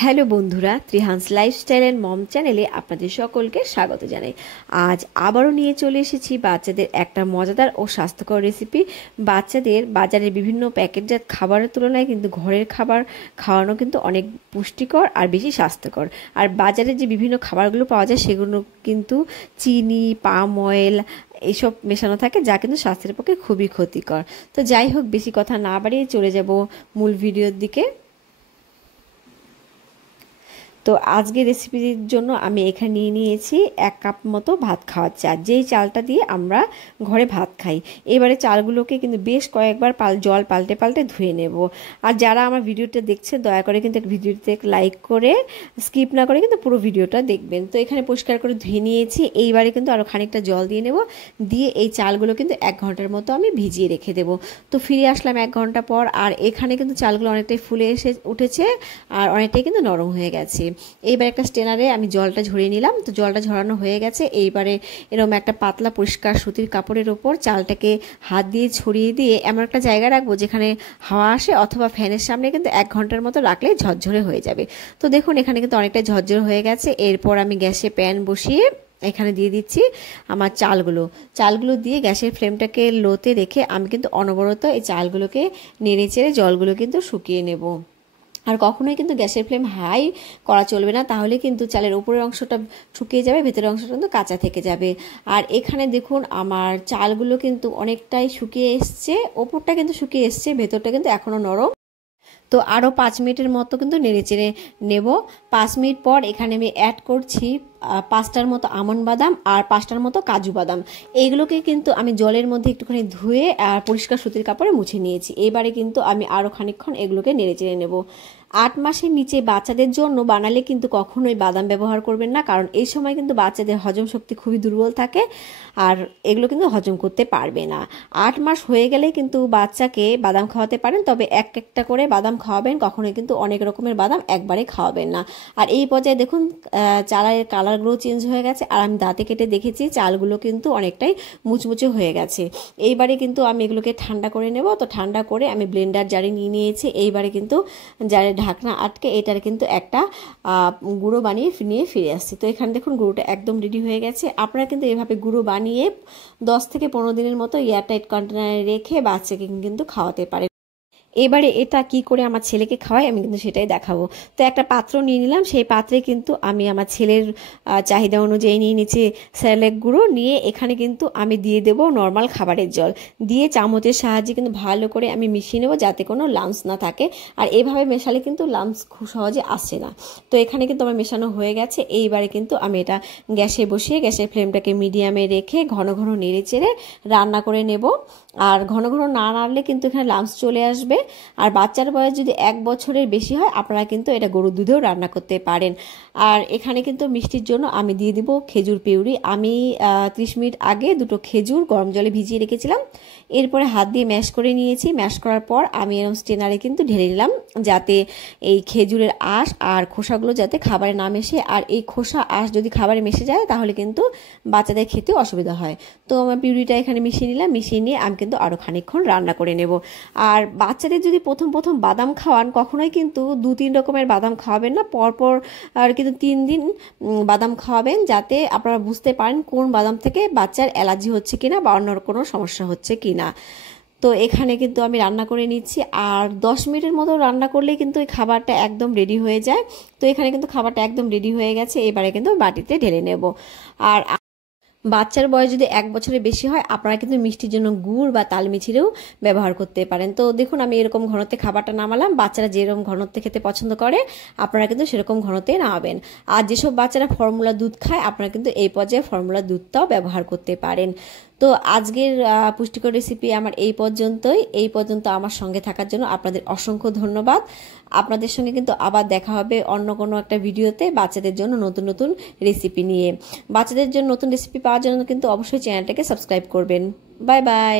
Hello বন্ধুরা, Trihans lifestyle and mom চ্যানেলে আপনাদের সকলকে স্বাগত জানাই। আজ আবারও নিয়ে চলে এসেছি বাচ্চাদের একটা মজাদার ও স্বাস্থ্যকর রেসিপি। বাচ্চাদের বাজারের বিভিন্ন প্যাকেটজাত খাবারের তুলনায় কিন্তু ঘরের খাবার খাওয়ানো কিন্তু অনেক পুষ্টিকর আর বেশি স্বাস্থ্যকর। আর বাজারে যে বিভিন্ন খাবারগুলো পাওয়া যায় সেগুলো কিন্তু চিনি, পাম অয়েল এইসব মেশানো থাকে, যা কিন্তু স্বাস্থ্যের পক্ষে খুবই ক্ষতিকর। তো যাই হোক, বেশি কথা না বাড়িয়ে চলে যাব মূল ভিডিওর দিকে। তো আজকের রেসিপির জন্য আমি এখানে নিয়ে নিয়েছি 1 কাপ মতো ভাত খাওয়ার চাল, যেই চালটা দিয়ে আমরা ঘরে ভাত খাই। এবারে চালগুলোকে কিন্তু বেশ কয়েকবার জল পাল্টে পাল্টে ধুয়ে নেব। আর যারা আমার ভিডিওটা দেখছেন দয়া করে কিন্তু ভিডিওতে লাইক করে স্কিপ না করে কিন্তু পুরো ভিডিওটা দেখবেন। তো এখানে পরিষ্কার করে ধুয়ে নিয়েছি। এইবারে কিন্তু আরও খানিকটা জল দিয়ে নেব, দিয়ে এই চালগুলো কিন্তু 1 ঘন্টার মতো আমি ভিজিয়ে রেখে দেব। তো ফিরে আসলাম 1 ঘন্টা পর, আর এখানে কিন্তু চালগুলো অনেকটাই ফুলে উঠেছে আর অনেকটাই কিন্তু নরম হয়ে গেছে। এইবার একটা স্টেনারে আমি জলটা ঝরিয়ে নিলাম। তো জলটা ঝরানো হয়ে গেছে। এইবারে এরকম একটা পাতলা পরিষ্কার সুতির কাপড়ের ওপর চালটাকে হাত দিয়ে ছড়িয়ে দিয়ে এমন একটা জায়গায় রাখবো যেখানে হাওয়া আসে, অথবা ফ্যানের সামনে কিন্তু 1 ঘন্টার মতো রাখলে ঝরঝরে হয়ে যাবে। তো দেখুন এখানে কিন্তু অনেকটা ঝরঝরে হয়ে গেছে। এরপর আমি গ্যাসে প্যান বসিয়ে এখানে দিয়ে দিচ্ছি আমার চালগুলো দিয়ে গ্যাসের ফ্লেমটাকে লোতে রেখে আমি কিন্তু অনবরত এই চালগুলোকে নেড়ে চেড়ে জলগুলো কিন্তু শুকিয়ে নেব। আর কখনোই কিন্তু গ্যাসের ফ্লেম হাই করা চলবে না, তাহলে কিন্তু চালের উপরের অংশটা শুকিয়ে যাবে, ভেতরের অংশটা কিন্তু কাঁচা থেকে যাবে। আর এখানে দেখুন আমার চালগুলো কিন্তু অনেকটাই শুকিয়ে এসছে, ওপরটা কিন্তু শুকিয়ে এসছে, ভেতরটা কিন্তু এখনও নরম। তো আরও 5 মিনিটের মতো কিন্তু নেড়েচেড়ে নেব। 5 মিনিট পর এখানে আমি অ্যাড করছি 5টার মতো আমন্ড বাদাম আর 5টার মতো কাজু বাদাম। এইগুলোকে কিন্তু আমি জলের মধ্যে একটুখানি ধুয়ে আর পরিষ্কার সুতির কাপড়ে মুছে নিয়েছি। এবারে কিন্তু আমি আরও খানিকক্ষণ এগুলোকে নেড়েচেড়ে নেব। 8 মাসের নিচে বাচ্চাদের জন্য বানালে কিন্তু কখনোই বাদাম ব্যবহার করবেন না, কারণ এই সময় কিন্তু বাচ্চাদের হজম শক্তি খুবই দুর্বল থাকে আর এগুলো কিন্তু হজম করতে পারবে না। 8 মাস হয়ে গেলে কিন্তু বাচ্চাকে বাদাম খাওয়াতে পারেন, তবে একটা করে বাদাম খাওয়াবেন, কখনোই কিন্তু অনেক রকমের বাদাম একবারে খাওয়াবেন না। আর এই পর্যায়ে দেখুন চালের কালারগুলো চেঞ্জ হয়ে গেছে, আর আমি দাঁতে কেটে দেখেছি চালগুলো কিন্তু অনেকটাই মুচমুচে হয়ে গেছে। এইবারে কিন্তু আমি এগুলোকে ঠান্ডা করে নেব। তো ঠান্ডা করে আমি ব্লেন্ডার জারে নিয়ে নিয়েছি। এইবারে কিন্তু জারে ঢাকনা আটকে এটার কিন্তু একটা গুঁড়ো বানিয়ে নিয়ে ফিরে আসছি। তো এখানে দেখুন গুঁড়োটা একদম রেডি হয়ে গেছে। আপনারা কিন্তু এভাবে গুঁড়ো বানিয়ে 10 থেকে 15 দিনের মতো এয়ারটাইট কন্টেনারে রেখে বাচ্চাকে কিন্তু খাওয়াতে পারেন। এবারে এটা কি করে আমার ছেলেকে খাওয়াই আমি কিন্তু সেটাই দেখাবো। তো একটা পাত্র নিয়ে নিলাম, সেই পাত্রে কিন্তু আমি আমার ছেলের চাহিদা অনুযায়ী নিয়ে নিচ্ছি স্যারেলেক গুঁড়ো, নিয়ে এখানে কিন্তু আমি দিয়ে দেব নর্মাল খাবারের জল, দিয়ে চামচের সাহায্যে কিন্তু ভালো করে আমি মিশিয়ে নেব যাতে কোনো লাম্পস না থাকে। আর এভাবে মেশালে কিন্তু লাম্পস খুব সহজে আসে না। তো এখানে কিন্তু আমার মেশানো হয়ে গেছে। এইবারে কিন্তু আমি এটা গ্যাসে বসিয়ে গ্যাসের ফ্লেমটাকে মিডিয়ামে রেখে ঘন ঘন নেড়ে চেড়ে রান্না করে নেব। আর ঘন ঘন না নাড়লে কিন্তু এখানে লাম্পস চলে আসবে। আর বাচ্চার বয়স যদি 1 বছরের বেশি হয় আপনারা কিন্তু এটা গরুর দুধেও রান্না করতে পারেন। আর এখানে কিন্তু মিষ্টির জন্য আমি দিয়ে দিব খেজুর পিউরি। আমি 30 মিনিট আগে 2টো খেজুর গরম জলে ভিজিয়ে রেখেছিলাম, এরপরে হাত দিয়ে ম্যাশ করে নিয়েছি। ম্যাশ করার পর আমি এরকম স্টেনারে কিন্তু ঢেলে নিলাম, যাতে এই খেজুরের আঁশ আর খোসাগুলো যাতে খাবারে না মেশে। আর এই খোসা আঁশ যদি খাবারে মিশে যায় তাহলে কিন্তু বাচ্চাদের খেতে অসুবিধা হয়। তো আমার পিউরিটা এখানে মিশিয়ে নিলাম, মিশিয়ে নিয়ে আমি কিন্তু আরও খানিকক্ষণ রান্না করে নেব। আর বাচ্চাদের যদি প্রথম বাদাম খাওয়ান, কখনোই কিন্তু 2-3 রকমের বাদাম খাওয়াবেন না, পরপর আর কিন্তু 3 দিন বাদাম খাওয়াবেন, যাতে আপনারা বুঝতে পারেন কোন বাদাম থেকে বাচ্চার অ্যালার্জি হচ্ছে কিনা বা অন্য কোনো সমস্যা হচ্ছে কিনা। তো এখানে কিন্তু আমি রান্না করে নিচ্ছি, আর 10 মিনিটের মতো রান্না করলেই কিন্তু এই খাবারটা একদম রেডি হয়ে যায়। তো এখানে কিন্তু খাবারটা একদম রেডি হয়ে গেছে। এবারে কিন্তু বাটিতে ঢেলে নেব। আর বাচ্চার বয়স যদি 1 বছরের বেশি হয় আপনারা কিন্তু মিষ্টির জন্য গুড় বা তালমিছিরেও ব্যবহার করতে পারেন। তো দেখুন আমি এরকম ঘনত্বে খাবারটা নামালাম। বাচ্চারা যেরকম ঘনত্বে খেতে পছন্দ করে আপনারা কিন্তু সেরকম ঘনত্বে নামাবেন। আর যেসব বাচ্চারা ফর্মুলা দুধ খায় আপনারা কিন্তু এই পর্যায়ে ফর্মুলা দুধটাও ব্যবহার করতে পারেন। তো আজকের পুষ্টিকর রেসিপি আমার এই পর্যন্ত আমার সঙ্গে থাকার জন্য আপনাদের অসংখ্য ধন্যবাদ। আপনাদের সঙ্গে কিন্তু আবার দেখা হবে অন্য কোনো একটা ভিডিওতে বাচ্চাদের জন্য নতুন নতুন রেসিপি নিয়ে। বাচ্চাদের জন্য নতুন রেসিপি পাওয়ার জন্য কিন্তু অবশ্যই চ্যানেলটাকে সাবস্ক্রাইব করবেন। Bye bye.